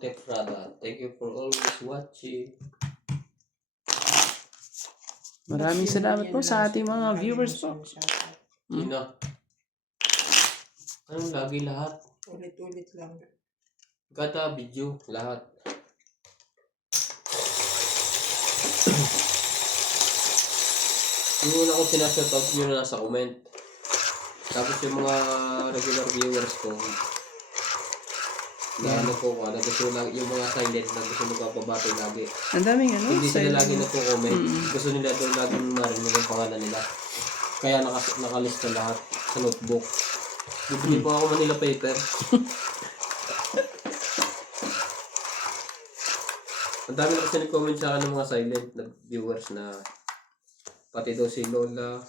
Monte Prada. Thank you for always watching. Maraming salamat po sa ating mga viewers po. Sino? Anong lagi lahat? Ulit-ulit lang. Kada video, lahat. Yung una ko sinashoutout nyo na nasa comment. Tapos yung mga regular viewers ko, na ano po ko, na gusto lang, yung mga silent na gusto magpapabati lagi. Ang daming ano. Hindi sila silent. lagi nagko-comment. Gusto nila doon laging marinig ang pangalan nila. Kaya nakalista lahat sa notebook. Bibili po ako Manila paper. Ang dami na kasi nag-comment sa akin ng mga silent na viewers na pati daw si Lola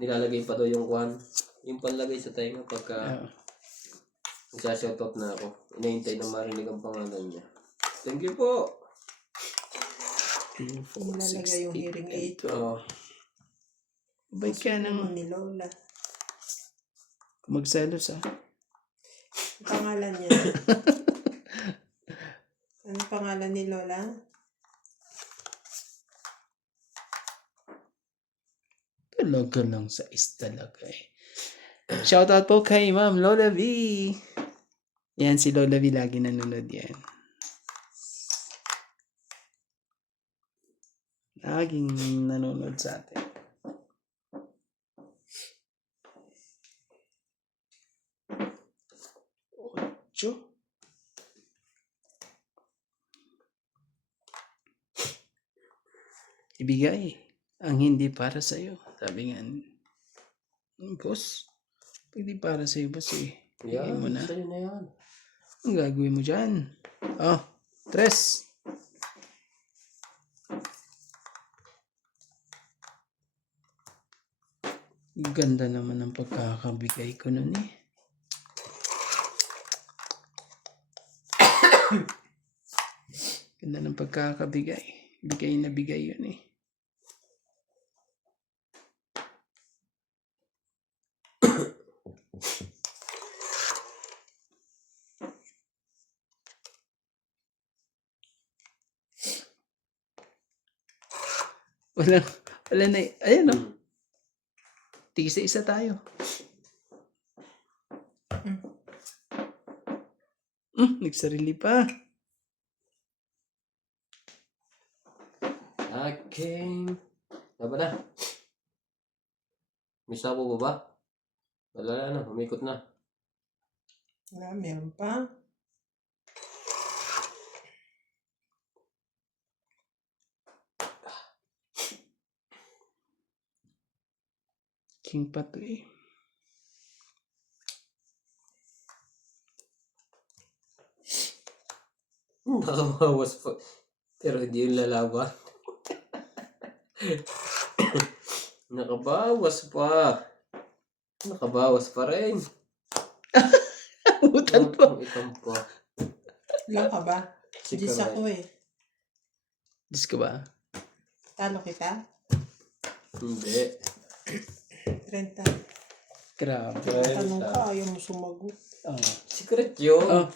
nilalagay pa daw yung kwan. Yung panlagay sa tainga pagka nagsashoutout na ako. Inaintay na marinig ang pangalan niya. Thank you po! Nilalagay yung hearing aid. Oo. Bait ka ng Ni Lola. magselos Ang pangalan niya. Anong pangalan ni Lola? Talaga lang sa talaga eh. Shoutout po kay Ma'am Lola V. Yan si Lola V lagi nanonood yan. Laging nanonood sa atin. Ocho. Ibigay ang hindi para sa iyo. Sabi nga, boss, hindi para sa iyo, boss eh. Bigay Yan, mo na. sa'yo na yan. Ang gagawin mo dyan? Oh, 3. Ganda naman ang pagkakabigay ko nun eh. Ganda ng pagkakabigay. Bigay na bigay yun eh. Wala na eh. Ayan o. Tigisa-isa tayo. Nagsarili pa. Okay. Ano na? May sabo ba ba? Wala na, umikot na. Wala, meron pa. King pa to eh. Nakabawas pa. Pero hindi yung lalaban. Nakabawas pa. Nakabawas pa rin. Utan po. Itong pa. Ilan ka ba? Si Diyos Karay. ako eh. Diyos ko ba? Talo kita? Hindi. 30. Grabe. Tanong ka, ayaw mo sumagot. Oh. Secret yun. Oh.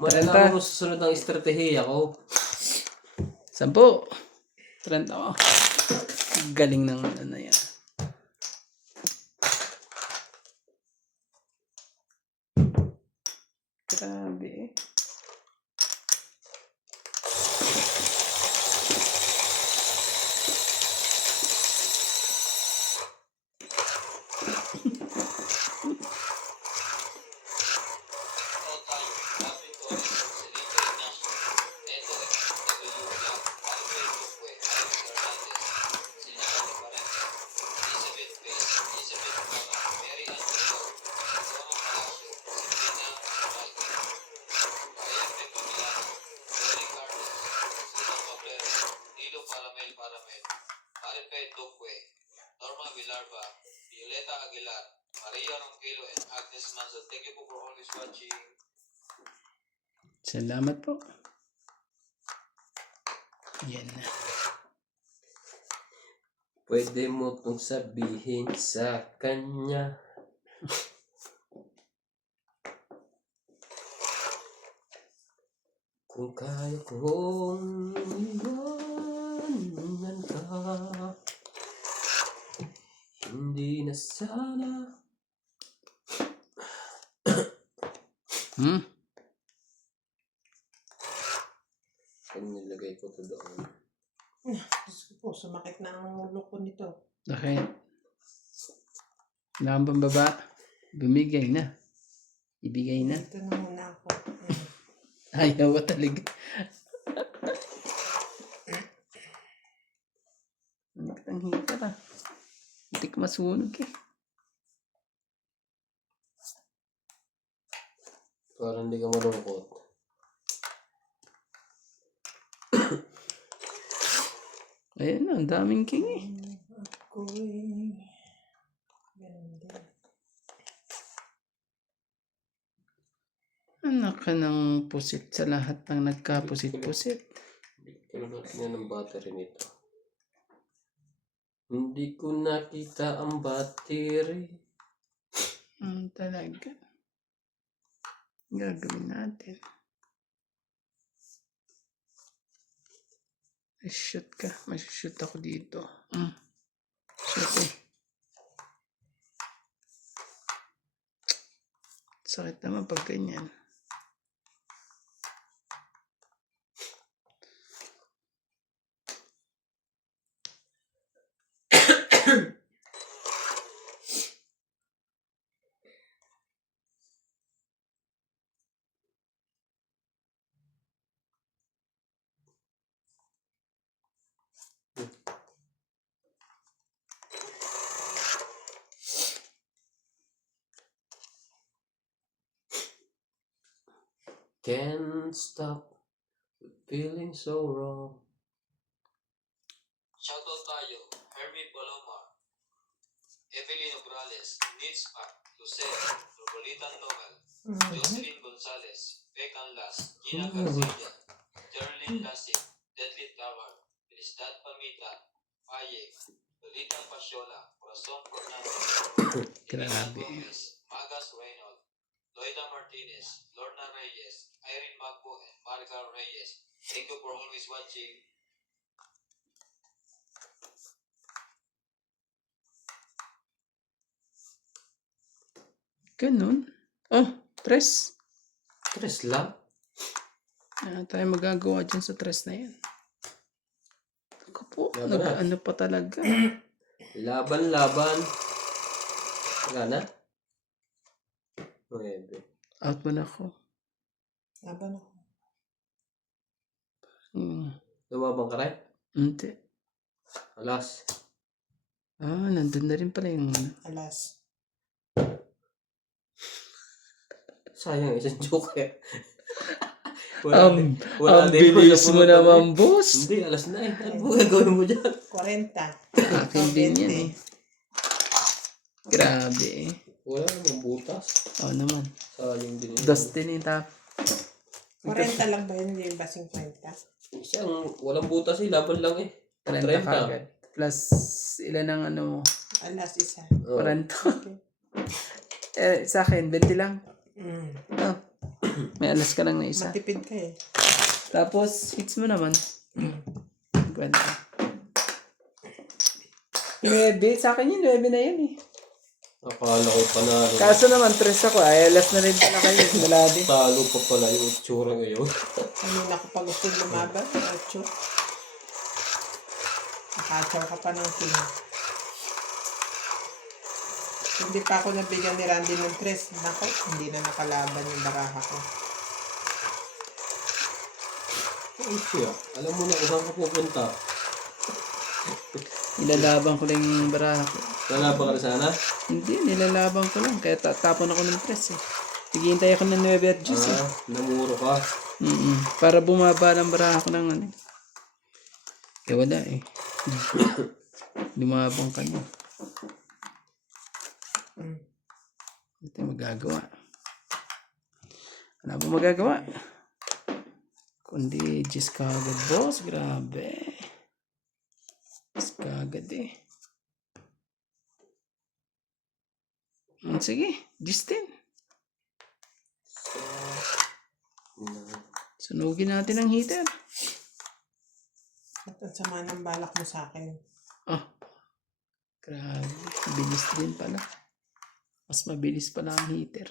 Malalaman mo susunod ang estratehiya ko. 10. 30 ko. Galing ng ano yan. Grabe eh. Norma Villarba, Violeta Aguilar, Maria Ronquillo, and Agnes Manson. Thank you for always watching. Salamat po. Yan na. Pwede mo tong sabihin sa kanya. Kung kaya kong iwanan ka, hindi na sana. Kung nilagay ko to doon. Diyos ko po, sumakit na ang ulo ko nito. Okay. Wala kang pambaba. Bumigay na. Ibigay na. Ito na muna ako. Ayaw talaga. Ang hita ka. Hindi ka masunog eh. Parang hindi ka malungkot. Ayun na, ang daming king eh. Ako'y... Ganun din. Anak ka ng pusit sa lahat ng nagka-pusit-pusit. Kinulot niya ng battery nito. Hindi ko nakita ang battery. Talaga. Gagawin natin. Shoot ka. Masushoot ako dito. Shoot eh. Sakit naman pag ganyan. Can't stop feeling so wrong. Shoutout tayo, Hermie Palomar, Evelyn Obrales, Nitz Park, Lucero, Ropolitan Nogal, Jocelyn Gonzalez, Pecan Las, Gina Garcia, Geraldine Lasik, Deadlit Tower, Felicidad Pamita, Paye, Lolita Pasyola, Corazon Fernandez, Inisan Grabe. Gomez, Magas Reynold, Loida Martinez, Lorna Reyes, Irene Magbo, and Marga Reyes. Thank you for always watching. Ganun. Oh, tres. Tres lang. Tayo magagawa dyan sa tres na yan. Ako po, Laban na. nag-ano pa talaga. Laban. Wala na? Nuebe. Out mo na ako. Laban ako. Lumabang ka rin? Hindi. Alas. Nandun na rin pala yung... Alas. Sayang isang joker. Ang wala din bilis mo napunod naman, eh. boss. Hindi, alas na eh. Ano mo gagawin mo dyan? 40. Akin din yan eh. Grabe eh. Wala namang butas. Oo naman. Sayang din yun. Dustin eh, tap. 40 lang ba yun? Hindi ba 50? Isang walang butas eh. Laban lang eh. 30 kagad. Plus, ilan ang ano mo? Alas isa. Oh. 40. Sa akin, 20 lang. Oh. May alas ka lang na isa. Matipid ka eh. Tapos, hits mo naman. 50. 9. Sa akin yun, 9 na yun eh. Akala ko panalo. Kaso naman, 3 ako. Ay, alas na rin pala kayo. Maladi. Talo pa pala yung itsura ngayon. Kanina ko pa gusto lumaban. 8. Nakachaw ka pa ng king. Hindi pa ako nabigyan ni Randy ng 3. Nako, hindi na nakalaban yung baraha ko. Ay siya. Alam mo na kung saan ka pupunta. Nilalaban ko lang yung baraha ko. Lalaban ka na sana? Hindi, nilalaban ko lang. Kaya tapon ako ng 3 eh. Hihintay ako ng 9 at juice eh. Namuro ka. Para bumaba lang baraha ko ng ano. Eh wala eh. Lumabang ka na. Ito yung magagawa. Wala ba magagawa? Kundi just kagad, boss. Grabe. Just kagad eh. Sige, Justin. Sunugin natin ang heater. At ang sama ng balak mo sa akin. Ah, grabe. Bilis din pala. Mas mabilis pala ang heater.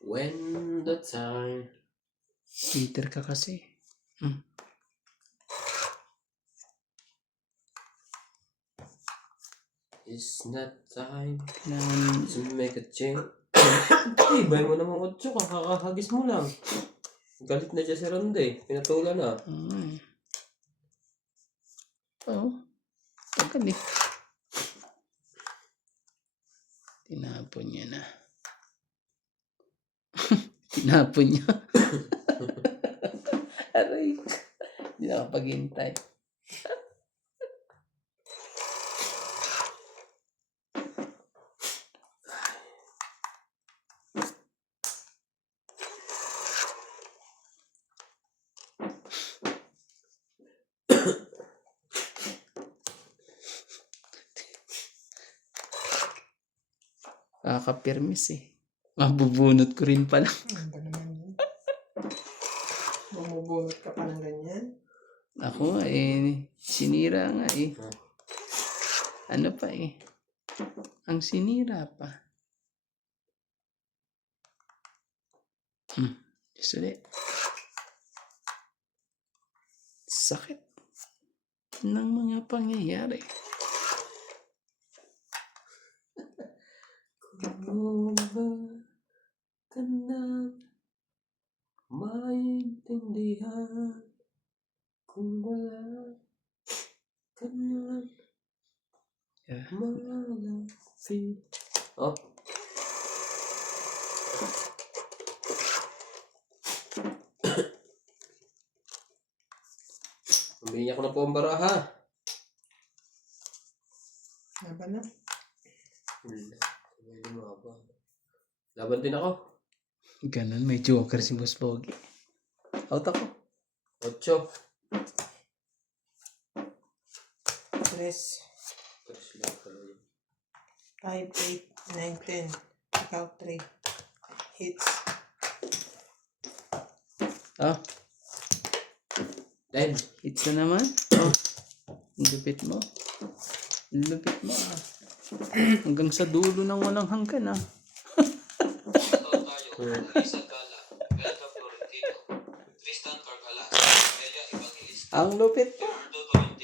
When the time... Heater ka kasi. It's not time Kailangan to make a change. Ay, bay mo naman 8 ka. Kakahagis mo lang. Galit na siya si Randy. Pinatulan na. Oo. Tagal eh. Tinapon niya na. Tinapon niya. Aray. Hindi nakapaghintay. Kakapirmis eh. Mabubunot ko rin pala. Ano ba naman yun? Bumubunot ka pa ng ganyan? Ako eh, sinira nga eh. Ano pa eh. Ang sinira pa. Diyos ulit. Sakit ng mga pangyayari. Kung wala ka na maintindihan, kung wala ka na malapit. Oh. Umiiyak na po ang baraha. Laban na? Laban din ako. Ganun, may joker si Boss Pogi. Out ako. 8. 3, 5, 8, 9, 10. Ikaw 3. Hits. Ah, 10. hits na naman. Oh, lupit mo. Lupit mo ah. Hanggang sa dulo ng walang hanggan ah. Shoutout tayo. Lisa Gala, Belka Florentino, Tristan Carcala, Amelia Evangelista. Ang lupit mo.